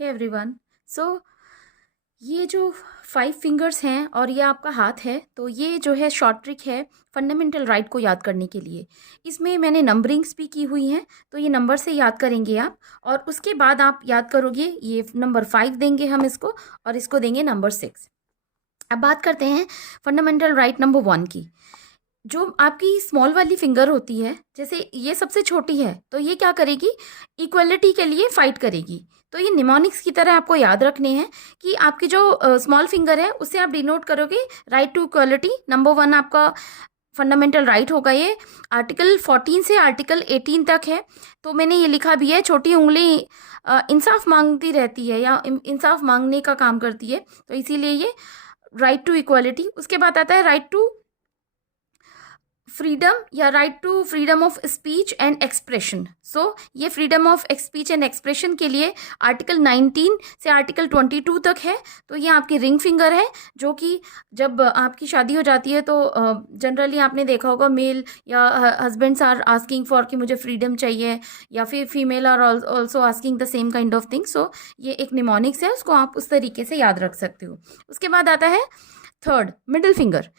Hey everyone. सो ये जो 5 fingers हैं और ये आपका हाथ है, तो ये जो है शॉर्ट ट्रिक है फंडामेंटल राइट को याद करने के लिए। इसमें मैंने नंबरिंग्स भी की हुई हैं, तो ये नंबर से याद करेंगे आप, और उसके बाद आप याद करोगे। ये नंबर 5 देंगे हम इसको, और इसको देंगे नंबर 6। अब बात करते हैं फंडामेंटल राइट नंबर 1 की। जो आपकी स्मॉल वाली फिंगर होती है, जैसे ये सबसे छोटी है, तो ये क्या करेगी, इक्वलिटी के लिए फाइट करेगी। तो ये निमोनिक्स की तरह आपको याद रखने हैं कि आपकी जो स्मॉल फिंगर है उससे आप डिनोट करोगे राइट टू इक्वलिटी। नंबर 1 आपका फंडामेंटल राइट होगा। ये आर्टिकल 14 से आर्टिकल 18 तक है। तो मैंने ये लिखा भी है, छोटी उंगली इंसाफ मांगती रहती है या इंसाफ मांगने का काम करती है, तो इसीलिए ये राइट टू इक्वलिटी। उसके बाद आता है राइट टू फ्रीडम या right to freedom of speech and expression. So ये freedom of speech and expression के लिए आर्टिकल 19 से आर्टिकल 22 तक है। तो ये आपकी रिंग फिंगर है, जो कि जब आपकी शादी हो जाती है तो जनरली आपने देखा होगा मेल या हस्बैंड्स आर आस्किंग फॉर कि मुझे फ्रीडम चाहिए, या फिर female are also asking the same kind of thing. So ये एक निमोनिक्स है, उसको आप उस तरीके से याद रख सकते हो। उसके बाद आता है third, middle finger.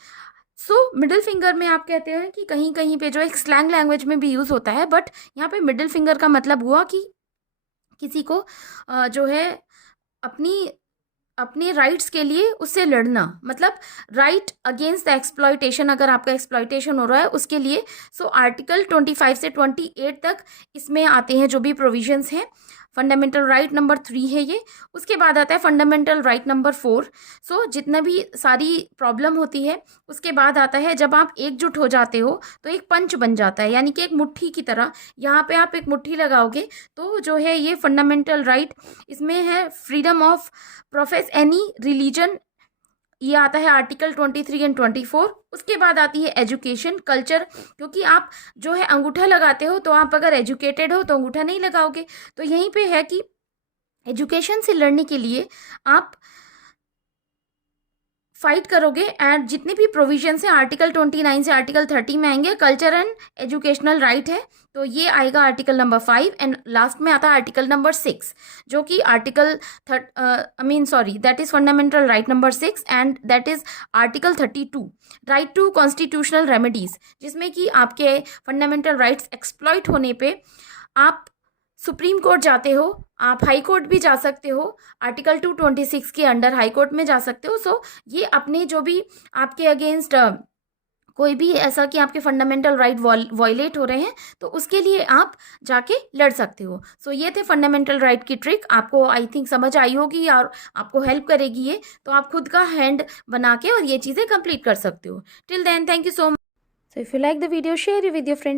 Middle finger में आप कहते हैं कि कहीं कहीं पे जो एक स्लैंग लैंग्वेज में भी यूज़ होता है, बट यहाँ पे मिडिल फिंगर का मतलब हुआ कि किसी को जो है अपनी अपने राइट्स के लिए उससे लड़ना, मतलब राइट अगेंस्ट द एक्सप्लॉयटेशन। अगर आपका एक्सप्लॉयटेशन हो रहा है उसके लिए। आर्टिकल 25 से 28 तक इसमें आते हैं जो भी प्रोविजंस हैं। फंडामेंटल राइट नंबर 3 है ये। उसके बाद आता है फंडामेंटल राइट नंबर 4। जितना भी सारी प्रॉब्लम होती है, उसके बाद आता है जब आप एकजुट हो जाते हो तो एक पंच बन जाता है, यानी कि एक मुट्ठी की तरह। यहाँ पे आप एक मुट्ठी लगाओगे तो जो है ये फंडामेंटल राइट, इसमें है freedom of profess any religion. ये आता है आर्टिकल 23 एंड 24। उसके बाद आती है एजुकेशन कल्चर, क्योंकि आप जो है अंगूठा लगाते हो, तो आप अगर एजुकेटेड हो तो अंगूठा नहीं लगाओगे। तो यहीं पे है कि एजुकेशन से लड़ने के लिए आप फाइट करोगे। एंड जितने भी प्रोविजन है आर्टिकल 29 से आर्टिकल 30 में आएंगे। कल्चर एंड एजुकेशनल राइट है, तो ये आएगा आर्टिकल नंबर 5। एंड लास्ट में आता है आर्टिकल नंबर 6, जो कि article that is fundamental right number 6, and that is article 32, right to constitutional remedies, जिसमें कि आपके फंडामेंटल राइट्स एक्सप्लॉइट होने पे आप सुप्रीम कोर्ट जाते हो, आप हाई कोर्ट भी जा सकते हो। आर्टिकल 226 के अंडर हाई कोर्ट में जा सकते हो। ये अपने जो भी आपके अगेंस्ट कोई भी ऐसा कि आपके फंडामेंटल राइट वॉयलेट हो रहे हैं, तो उसके लिए आप जाके लड़ सकते हो। ये थे फंडामेंटल राइट की ट्रिक। आपको आई थिंक समझ आई होगी और आपको हेल्प करेगी ये, तो आप खुद का हैंड बना के और ये चीज़ें कंप्लीट कर सकते हो। Till then, thank you so much. If you like the video, share it with your friends.